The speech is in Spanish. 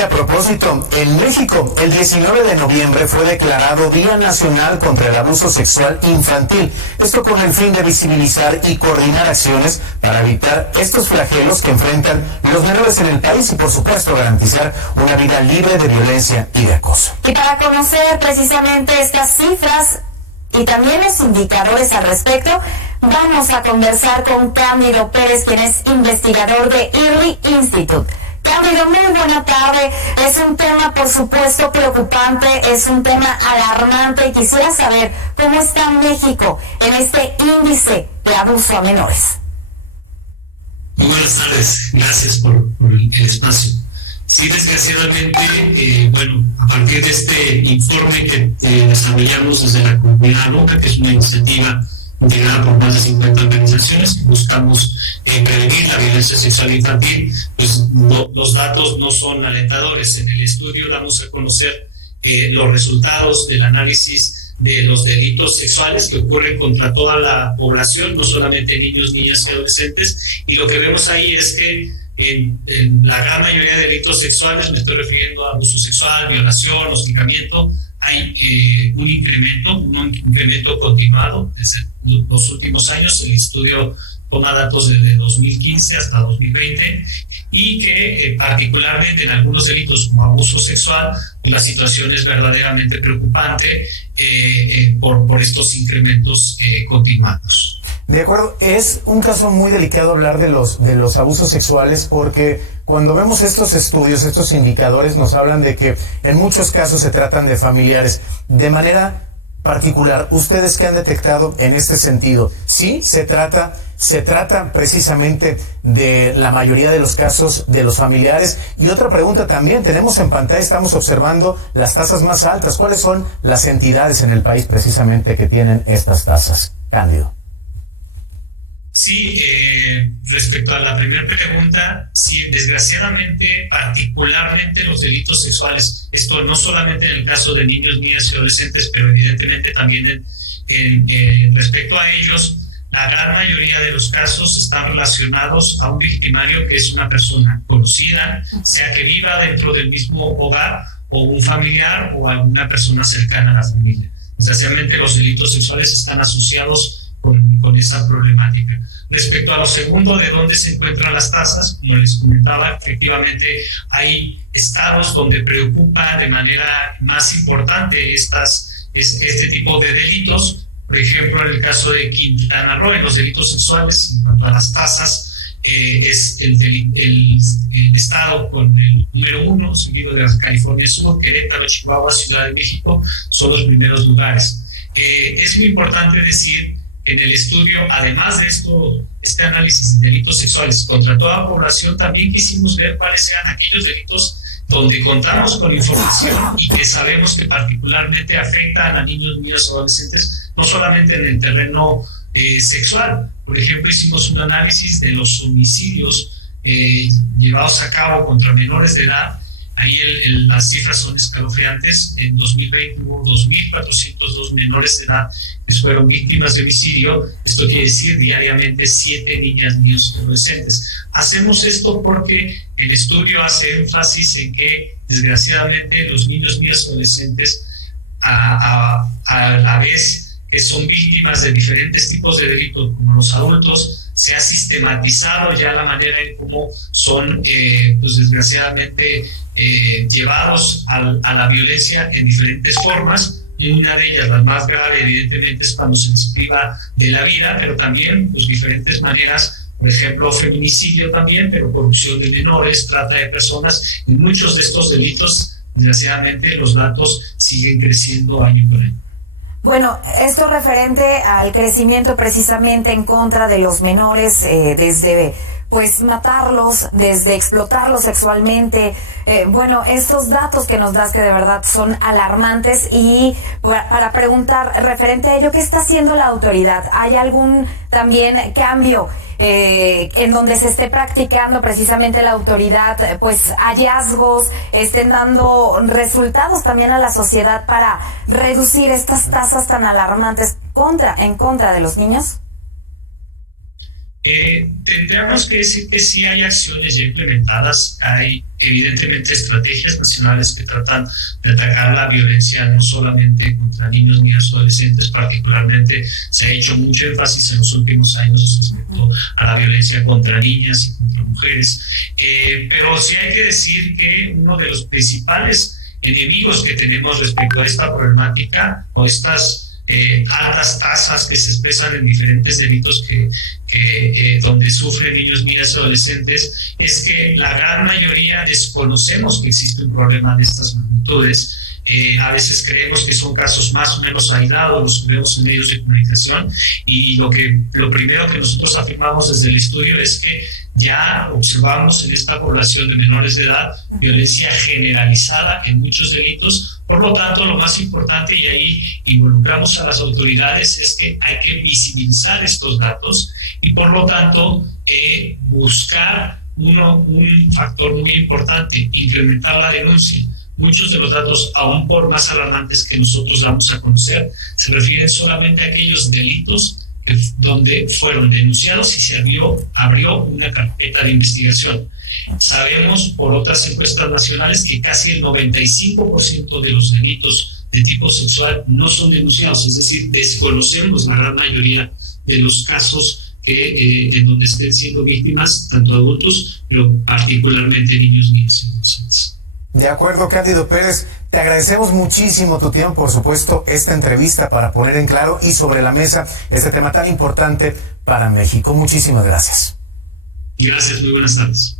Mira, a propósito, en México, el 19 de noviembre fue declarado Día Nacional contra el Abuso Sexual Infantil. Esto con el fin de visibilizar y coordinar acciones para evitar estos flagelos que enfrentan los menores en el país y, por supuesto, garantizar una vida libre de violencia y de acoso. Y para conocer precisamente estas cifras y también los indicadores al respecto, vamos a conversar con Cándido Pérez, quien es investigador de IRRI Institute. Cándido, muy buena tarde. Es un tema, por supuesto, preocupante, es un tema alarmante y quisiera saber cómo está México en este índice de abuso a menores. Muy buenas tardes, gracias por el espacio. Sí, desgraciadamente, a partir de este informe que desarrollamos desde la Comunidad Loca, que es una iniciativa integrada por más de 50 organizaciones que buscamos prevenir la violencia sexual infantil, pues los datos no son alentadores. En el estudio damos a conocer los resultados del análisis de los delitos sexuales que ocurren contra toda la población, no solamente niños, niñas y adolescentes, y lo que vemos ahí es que en la gran mayoría de delitos sexuales, me estoy refiriendo a abuso sexual, violación, hostigamiento, hay un incremento continuado desde los últimos años. El estudio toma datos desde 2015 hasta 2020 y que particularmente en algunos delitos como abuso sexual, la situación es verdaderamente preocupante por estos incrementos continuados. De acuerdo, es un caso muy delicado hablar de los abusos sexuales porque cuando vemos estos estudios, estos indicadores nos hablan de que en muchos casos se tratan de familiares. De manera particular, ¿ustedes qué han detectado en este sentido? Sí, se trata precisamente de la mayoría de los casos de los familiares. Y otra pregunta también, tenemos en pantalla, estamos observando las tasas más altas. ¿Cuáles son las entidades en el país precisamente que tienen estas tasas? Cándido. Sí, respecto a la primera pregunta, sí, desgraciadamente, particularmente los delitos sexuales, esto no solamente en el caso de niños, niñas y adolescentes, pero evidentemente también respecto a ellos, la gran mayoría de los casos están relacionados a un victimario que es una persona conocida, sea que viva dentro del mismo hogar o un familiar o alguna persona cercana a la familia. Desgraciadamente los delitos sexuales están asociados con esa problemática. Respecto a lo segundo, de dónde se encuentran las tasas, como les comentaba, efectivamente hay estados donde preocupa de manera más importante este tipo de delitos. Por ejemplo, en el caso de Quintana Roo, en los delitos sexuales, en cuanto a las tasas, es el estado con el número 1, seguido de California Sur, Querétaro, Chihuahua, Ciudad de México, son los primeros lugares. Es muy importante decir, en el estudio, además de este análisis de delitos sexuales contra toda la población, también quisimos ver cuáles eran aquellos delitos donde contamos con información y que sabemos que particularmente afectan a niños, niñas o adolescentes, no solamente en el terreno sexual. Por ejemplo, hicimos un análisis de los homicidios llevados a cabo contra menores de edad. Ahí las cifras son escalofriantes. En 2020 hubo 2.402 menores de edad que fueron víctimas de homicidio. Esto quiere decir diariamente 7 niñas, niños y adolescentes. Hacemos esto porque el estudio hace énfasis en que, desgraciadamente, los niños, niñas y adolescentes, a la vez que son víctimas de diferentes tipos de delitos como los adultos, se ha sistematizado ya la manera en cómo son, pues desgraciadamente, llevados a la violencia en diferentes formas, y una de ellas, la más grave, evidentemente, es cuando se les priva de la vida, pero también pues diferentes maneras, por ejemplo, feminicidio también, pero corrupción de menores, trata de personas. En muchos de estos delitos, desgraciadamente, los datos siguen creciendo año por año. Bueno, esto referente al crecimiento precisamente en contra de los menores, desde pues matarlos, desde explotarlos sexualmente. Estos datos que nos das que de verdad son alarmantes, y para preguntar referente a ello, ¿qué está haciendo la autoridad? ¿Hay algún también cambio en donde se esté practicando precisamente la autoridad, pues hallazgos, estén dando resultados también a la sociedad para reducir estas tasas tan alarmantes en contra de los niños? Tendríamos que decir que sí hay acciones ya implementadas, hay evidentemente estrategias nacionales que tratan de atacar la violencia no solamente contra niños, niñas o adolescentes, particularmente se ha hecho mucho énfasis en los últimos años respecto a la violencia contra niñas y contra mujeres, pero sí hay que decir que uno de los principales enemigos que tenemos respecto a esta problemática o estas altas tasas que se expresan en diferentes delitos donde sufren niños, niñas y adolescentes, es que la gran mayoría desconocemos que existe un problema de estas magnitudes. A veces creemos que son casos más o menos aislados, los que vemos en medios de comunicación, y lo primero que nosotros afirmamos desde el estudio es que ya observamos en esta población de menores de edad violencia generalizada en muchos delitos. Por lo tanto, lo más importante, y ahí involucramos a las autoridades, es que hay que visibilizar estos datos y por lo tanto buscar un factor muy importante, incrementar la denuncia. Muchos de los datos, aún por más alarmantes que nosotros damos a conocer, se refieren solamente a aquellos delitos donde fueron denunciados y se abrió una carpeta de investigación. Sabemos por otras encuestas nacionales que casi el 95% de los delitos de tipo sexual no son denunciados, es decir, desconocemos la gran mayoría de los casos en donde estén siendo víctimas, tanto adultos, pero particularmente niños, niñas y adolescentes. De acuerdo, Cándido Pérez, te agradecemos muchísimo tu tiempo, por supuesto, esta entrevista para poner en claro y sobre la mesa este tema tan importante para México. Muchísimas gracias. Gracias, muy buenas tardes.